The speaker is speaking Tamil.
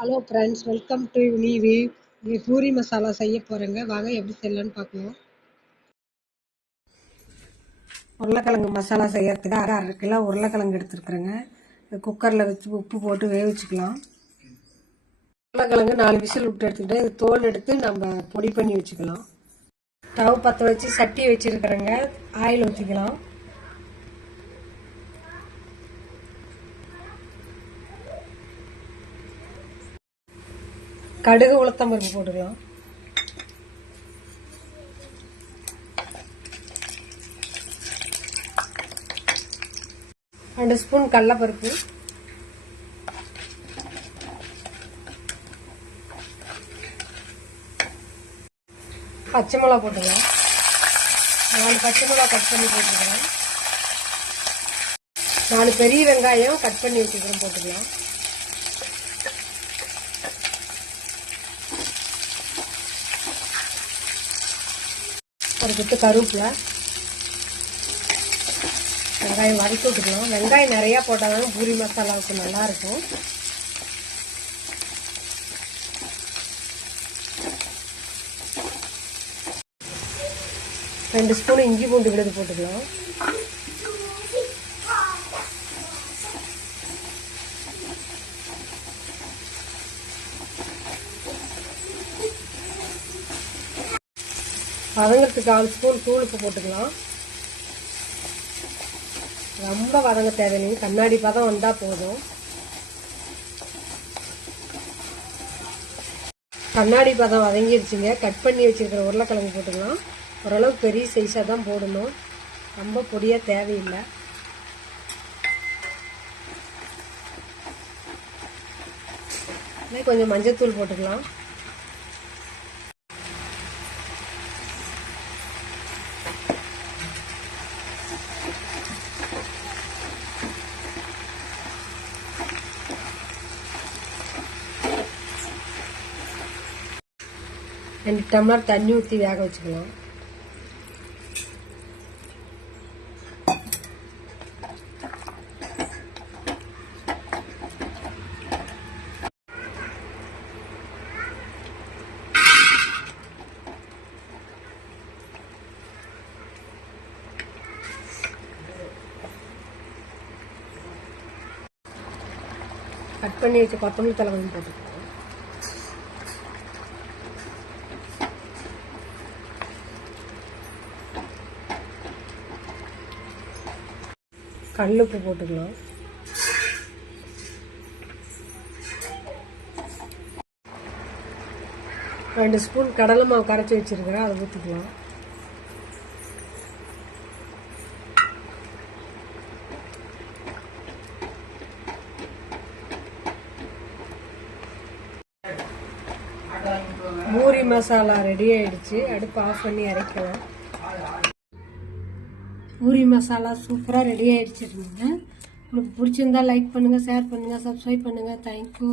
ஹலோ ஃப்ரெண்ட்ஸ், வெல்கம் டு யூனிவே. பூரி மசாலா செய்ய போகிறேங்க. வாங்க எப்படி செய்யலான்னு பார்க்கலாம். உருளைக்கிழங்கு மசாலா செய்யறதுக்கு அரை கிலோ உருளைக்கிழங்கு எடுத்துருக்குறேங்க. குக்கரில் வச்சு உப்பு போட்டு வேவிச்சுக்கலாம். உருளைக்கிழங்கு 4 விசில் விட்டு எடுத்துக்கிட்டு இது தோல் எடுத்து நம்ம பொடி பண்ணி வச்சுக்கலாம். ஸ்டவ் பற்ற வச்சு சட்டி வச்சுருக்குறேங்க. ஆயில் ஊற்றிக்கலாம். கடுகு உளுத்தம் பருப்பு போட்டுக்கலாம். ரெண்டு ஸ்பூன் கடலைப்பருப்பு, பச்சை மிளகா போட்டுக்கலாம். 4 பச்சை மிளகா கட் பண்ணி போட்டுக்கிறேன். 4 பெரிய வெங்காயம் கட் பண்ணி வச்சுக்கிறேன் போட்டுக்கலாம். ஒரு கொத்து கருவேப்பிலை, வெங்காயம் வதக்கி விட்டுக்கலாம். வெங்காயம் நிறையா போட்டாலும் பூரி மசாலாவுக்கு நல்லாயிருக்கும். ரெண்டு ஸ்பூன் இஞ்சி பூண்டு விழுது போட்டுக்கலாம். வதங்கிறதுக்கு 1 ஸ்பூன் தூளுப்பு போட்டுக்கலாம். ரொம்ப வதங்க தேவையில்லைங்க, கண்ணாடி பதம் வந்தால் போதும். கண்ணாடி பதம் வதங்கிருச்சுங்க. கட் பண்ணி வச்சுருக்கிற உருளைக்கிழங்கு போட்டுக்கலாம். ஓரளவு பெரிய சைஸாக தான் போடணும், ரொம்ப பொடியாக தேவையில்லை. கொஞ்சம் மஞ்சத்தூள் போட்டுக்கலாம். ரெண்டு டம்ளர் தண்ணி ஊற்றி வேக வச்சுக்கலாம். கட் பண்ணி வச்சு கொத்தமல்லி தழை கொஞ்சம் போட்டுக்கலாம். கல்லுப்பு போட்டுக்கலாம். ரெண்டு ஸ்பூன் கடலை மாவு கரைச்சி வச்சிருக்கிறேன், அதை ஊற்றிக்கலாம். பூரி மசாலா ரெடி ஆயிடுச்சு. அடுப்பு ஆஃப் பண்ணி இறக்கலாம். பூரி மசாலா சூப்பராக ரெடி ஆயிடுச்சு. உங்களுக்கு பிடிச்சிருந்தா லைக் பண்ணுங்கள், ஷேர் பண்ணுங்கள், சப்ஸ்கிரைப் பண்ணுங்கள். தேங்க்யூ.